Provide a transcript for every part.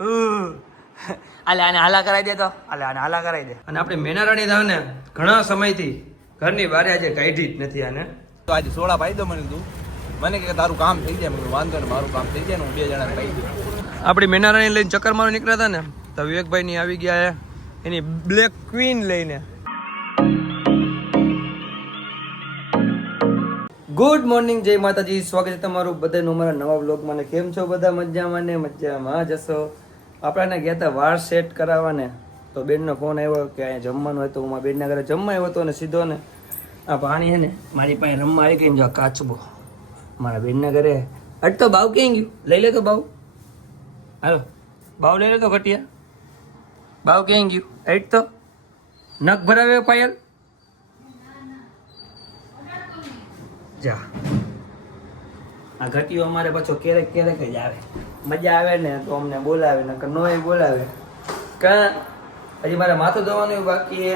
આલે આને હાલા કરાવી દે તો. આલે આને હાલા કરાવી દે. અને આપણે મેનારાણી ધાવને ઘણા સમયથી ઘરની બારે આજે કાઢી જ નથી આને. તો આજે સોડા પાઈ દો મને તું. મને કે તારું કામ થઈ જાય. મને વાંધો ને મારું કામ થઈ જાય ને હું બે જણા પાઈ દઉં. આપણી મેનારાણી લઈને ચક્કર મારવા નીકળ્યા હતા ને તો વિવેકભાઈ ની આવી ગયા એની બ્લેક ક્વીન લઈને. ગુડ મોર્નિંગ જય માતાજી. સ્વાગત છે તમારું બધાનું અમારા નવા બ્લોગમાં ને કેમ છો? બધા મજામાં ને મજામાં જશો આપણાને ગયા હતા વાર સેટ કરાવવાને, તો બેનનો ફોન આવ્યો કે અહીંયા જમવાનું તો હું બેનના ઘરે જમવા આવ્યો હતો ને સીધો ને આ પાણી છે ને મારી પાસે રમવા આવી ગઈ જો આ કાચબો. મારા બેનના ઘરે અટ તો બાવ ક્યાં ગયું? લઈ લે તો બાવ હાલો. બાવ લઈ લે તો ઘટિયા. બાવ ક્યાં ગયું? એટ તો. નખ ભરાવે પાયલ. જા. આ ઘટીઓ અમારે પાછો ક્યારેક ક્યારેક જ આવે. મજા આવે ને તો અમને બોલાવે ને નો એ બોલાવે. કા, હજી મારે માથું ધોવાનું બાકી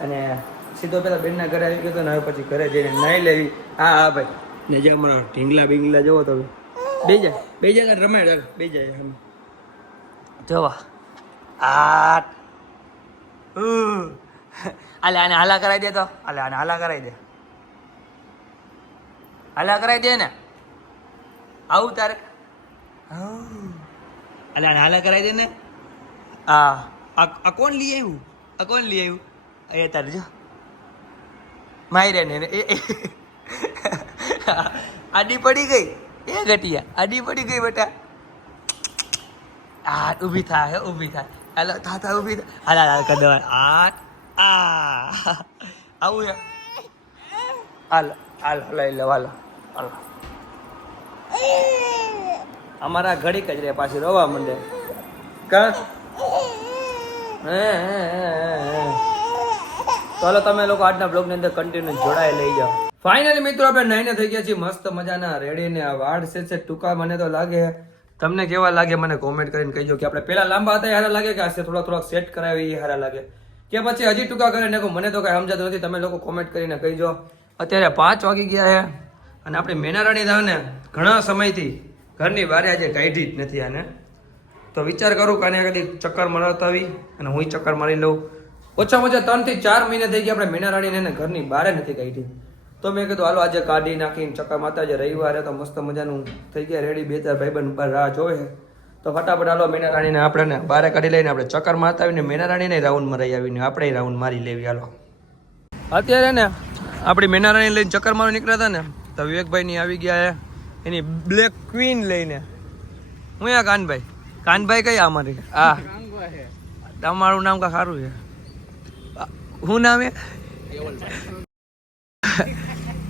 અને સીધો પેલા બેનના ઘરે આવી ગયો હતો ને હવે પછી ઘરે જઈને નાઈ લેવી. હા હા, ભાઈ. ને જે હમણાં ઢીંગલા બીંગલા જોવો તમે. બે જાય બે જાય રમે બે જાય હમ. જોવા. આટ આલે, આને હાલા કરાવી દે તો. આલે, આને હાલા કરાવી દે. હાલા કરાવી દે ને. આવું તારે અલે નાલા હાલા કરાવી દે ને. આ આ કોણ લઈ આવ્યું? આ કોણ લઈ આવ્યું? અહીંયા તારે જો. માયરે ને એ. આડી પડી ગઈ. એ ઘટિયા. આડી પડી ગઈ બેટા. આ ઊભી થાય હે ઊભી થાય. હાલો થા થા ઊભી થા. હાલા હાલ કર દો. આ આ આવું હાલ હાલ લઈ લો હાલો હાલો. અમારા ઘડીક જ રે પાછી રોવા માંડે. કા. ચાલો તમે લોકો આજના બ્લોગની અંદર કન્ટિન્યુ જોડાઈ લઈ જાઓ. ફાઇનલી મિત્રો, આપણે નાઈને થઈ ગયા છીએ. મસ્ત મજાના રેડી ને વાળ છે છે ટૂંકા, મને તો લાગે, તમને કેવા લાગે મને કોમેન્ટ કરીને કહીજો કે આપણે પેલા લાંબા હતા હારા લાગે કે આ થોડા થોડા સેટ કરાવી, એ હારા લાગે? કે પછી હજી ટૂંકા કરે ને મને તો કઈ સમજાતું નથી, તમે લોકો કોમેન્ટ કરીને કહીજો. અત્યારે પાંચ વાગી ગયા છે અને આપણે મેનારાણી ધાવને ઘણા સમયથી ઘરની બારે આજે કાઢી જ નથી આને. તો વિચાર કરું કે આને કદી ચક્કર મરાવતા આવી અને હું ચક્કર મારી લઉં. ઓછામાં ઓછા ત્રણથી ચાર મહિના થઈ ગયા આપણે મીનારાણીને એને ઘરની બહાર નથી કાઢી. તો મેં કીધું, હાલો, આજે કાઢી નાખીને ચક્કર મારતા આજે રવિવારે તો મસ્ત મજાનું થઈ ગયા રેડી. બે ચાર ભાઈબંધ બહાર રાહ જોવે. તો ફટાફટ, હાલો મીનારાણીને આપણે બહાર કાઢી લઈને આપણે ચક્કર મારતા આવીને મીનારાણીને રાઉન્ડ મરાઈ આવીને આપણે રાઉન્ડ મારી લેવી. હાલો. અત્યારે ને, આપણી મેનારાણી લઈને ચક્કર મારવા નીકળ્યા હતા ને, તો વિવેકભાઈ ની આવી ગયા એની બ્લેક ક્વીન લઈને. હું યા કાનભાઈ? કાનભાઈ કઈ અમારી આ. તમારું નામ કા સારું છે? શું નામ એ?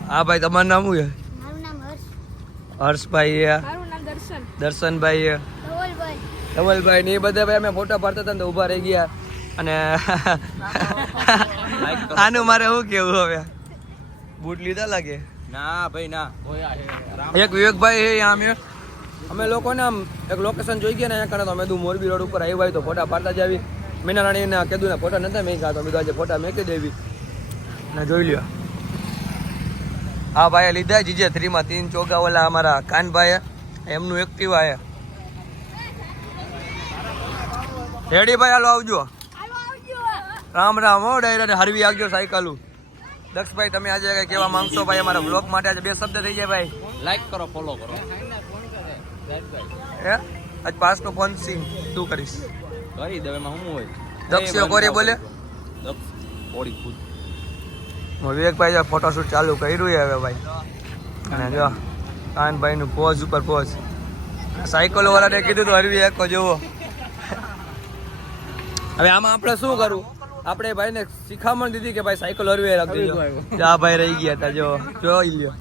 હા ભાઈ તમારું નામ શું છે? મારું નામ હર્ષ. હર્ષભાઈ છે. મારું નામ દર્શન. દર્શનભાઈ છે. ધવલભાઈ. ને એ બધા ભાઈ અમે ફોટા પાડતા હતા ને તો ઊભા રહી ગયા. અને આનું મારે શું કેવું હવે? બૂટ લીધા લાગે? ના ભાઈ ના. એક વિવેકભાઈ છે આમ અમે. લોકોને આમ એક લોકેશન જોઈ ગયા ને અહીંયા કારણે તો અમે દુ મોરબી રોડ ઉપર આવ્યા હોય તો ફોટા પાડતા જ આવી. મીનારાણીને કીધું ને ફોટા નતા મેં તો કીધું આજે ફોટા મેકી દેવી. ને જોઈ લ્યો. હા ભાઈ લીધા જીજે થ્રીમાં તીન ચોગા ઓલા અમારા કાનભાઈ એમનું એક્ટિવા છે રેડી ભાઈ હાલો આવજો. રામ રામ હો ડાયરા હરવી આવજો સાયકલું દક્ષભાઈ તમે આજે કઈ કહેવા માંગશો ભાઈ? અમારા બ્લોગ માટે આજે બે શબ્દ થઈ જાય ભાઈ. લાઈક કરો ફોલો કરો. હે? આજ પાસ નો ફોન સિંગ તું કરીશ? કરી દે એમાં હું હોય? દક્ષિયો કોરી બોલે? દક્ષ ઓડી ખુદ. વિવેકભાઈ જો ફોટોશૂટ ચાલુ કર્યું છે હવે ભાઈ. અને જો કાનભાઈ નું પોઝ ઉપર પોઝ સાયકલ વાળાને કીધું તો હરવી એકો જોવો હવે આમાં આપણે શું કરવું આપણે ભાઈને શિખામણ દીધી કે ભાઈ સાયકલ હરવી રાખી દીધો આ ભાઈ રહી ગયા હતા જો જોઈ લ્યો.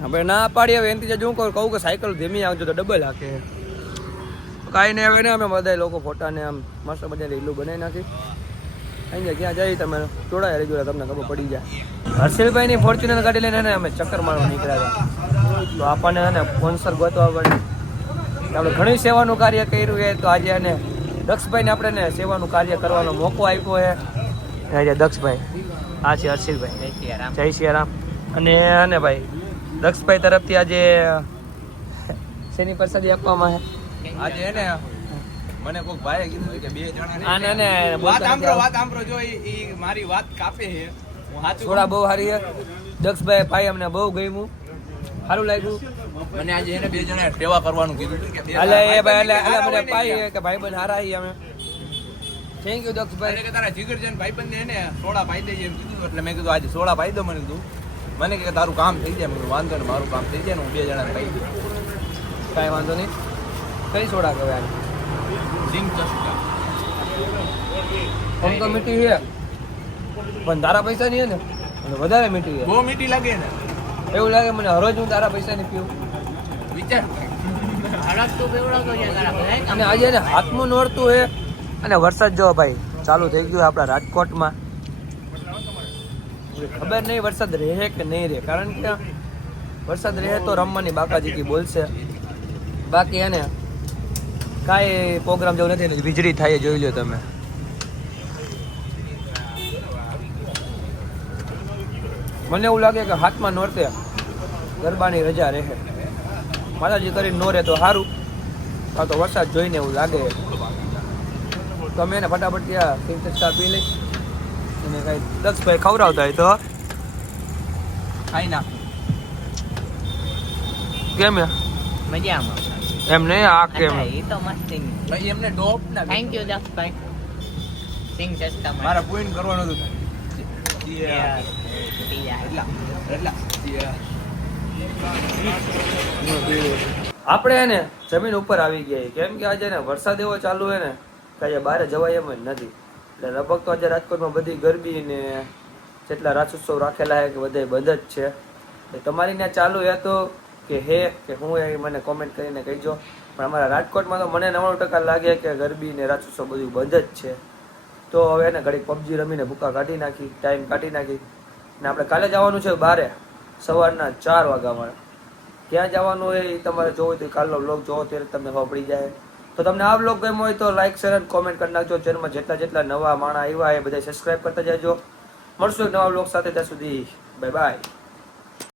હવે ના પાડી હવે એનથી જો હું કહું કે સાયકલ ધીમી આવજો તો ડબલ હાકે. કાંઈ નહીં હવે ને અમે બધા લોકો ફોટાને આમ મસ્ત બધા રીલું બનાવી નાખી. અહીંયા ક્યાં જઈએ તમે જોડાયા રેગ્યુલર તમને ખબર પડી જાય. હર્ષિલભાઈ ની ફોર્ચ્યુનર ગાડી લઈને અમે ચક્કર મારવા નીકળ્યા તો આપણને એને સ્પોન્સર ગોતવા પડે. આપણે ઘણી સેવાનું કાર્ય કર્યું છે તો આજે એને દક્ષભાઈને આપણે ને સેવાનું કાર્ય કરવાનો મોકો આપ્યો છે. આજે દક્ષભાઈ. આ છે હર્ષિલભાઈ. જય સિયારામ અને અને ભાઈ દક્ષભાઈ તરફથી આજે શેની પ્રસાદી આપવામાં છે? આજે એને મને કોઈક ભાઈએ કીધું કે બે જણા આ ને વાત બોલતા વાત આંભળો જો ઈ મારી વાત કાપે છે. હું સાચું થોડા બહુ હારી દક્ષભાઈ ભાઈ અમને બહુ ગમ્યું. સારું લાગ્યું. મને આજે એને બે જણા સેવા કરવાનું કીધું કે એટલે એ ભાઈ એટલે એટલે મને ને પાઈ કે ભાઈ બન હારા અમે. થેન્ક યુ એટલે દક્ષભાઈ કે તારા જીગરજન ભાઈબંધને એને સોડા ભાઈ દેજે એમ કીધું એટલે મેં કીધું આજે સોડા ભાઈ દો મને કીધું. મને કે તારું કામ થઈ જાય. મને વાંધો નહીં મારું કામ થઈ જાય ને હું બે જણા ભાઈ કાંઈ વાંધો નહીં. કઈ સોડા કહેવાય આજે સિંગ ચસ્કા આમ તો મીઠી છે. પણ તારા પૈસા નહીં ને? અને વધારે મીઠી બહુ મીઠી લાગે ને. એવું લાગે મને હરોજ હું તારા પૈસા નહીં પીવું વિચાર અને આજે ને હાથમાં નોરતું હે. અને વરસાદ જો ભાઈ ચાલુ થઈ ગયું આપણા રાજકોટમાં. ખબર નહીં વરસાદ રહે કે નહીં રહે. કારણ કે વરસાદ રહે તો રમવાની બાકાજીથી બોલશે. બાકી એને કાંઈ પ્રોગ્રામ જેવું નથી ને વીજળી થાય જોઈ લો તમે. મને એવું લાગે કે હાથમાં નોરતે ગરબાની રજા રહે. માતાજી કરીને નો રહે તો સારું કાં તો વરસાદ જોઈને એવું લાગે. તો અમે એને ફટાફટ ત્યાં ચસ્કા પી લઈ. અને કાંઈ દક્ષભાઈ ખવડાવતા હોય તો ખાઈ ના કેમ? મજામાં. એમ નહીં? આ કેમ? એ તો મસ્ત ભાઈ એમને ડોપ ના થેન્ક યુ દક્ષભાઈ. સિંગ ચસ્કા મારા પોઈન્ટ કરવાનો હતું. આપણે એને જમીન ઉપર આવી ગયા કેમ કે આજે ને વરસાદ એવો ચાલુ હોય ને કે આજે બહાર જવાય એમ જ નથી. એટલે લગભગ તો આજે રાજકોટમાં બધી ગરબી ને જેટલા રાસોત્સવ રાખેલા છે કે બધા બંધ જ છે. તમારી ત્યાં ચાલુ હે તો કે હે કે હું એ મને કોમેન્ટ કરીને કહીજો. પણ અમારા રાજકોટમાં તો મને નવ્વાણું ટકા લાગે કે ગરબી ને રાસોત્સવ બધું બંધ જ છે. તો હવે એને ઘડીક પબજી રમીને ભૂકા કાઢી નાખી ટાઈમ કાઢી નાખી ને આપણે કાલે જવાનું છે બારે, સવારના ચાર વાગ્યામાં ક્યાં જવાનું હોય એ તમારે જોવું તો કાલનો બ્લોગ જોવો, ત્યારે તમને ખબર જાય. તો તમને આ બ્લોગ ગમ્યો હોય તો લાઈક શેર અને કોમેન્ટ કરી નાખજો. ચેનલમાં જેટલા જેટલા નવા માણા આવ્યા એ બધા સબસ્ક્રાઈબ કરતા જજો. મળશું એક નવા બ્લોગ સાથે, ત્યાં સુધી બાય બાય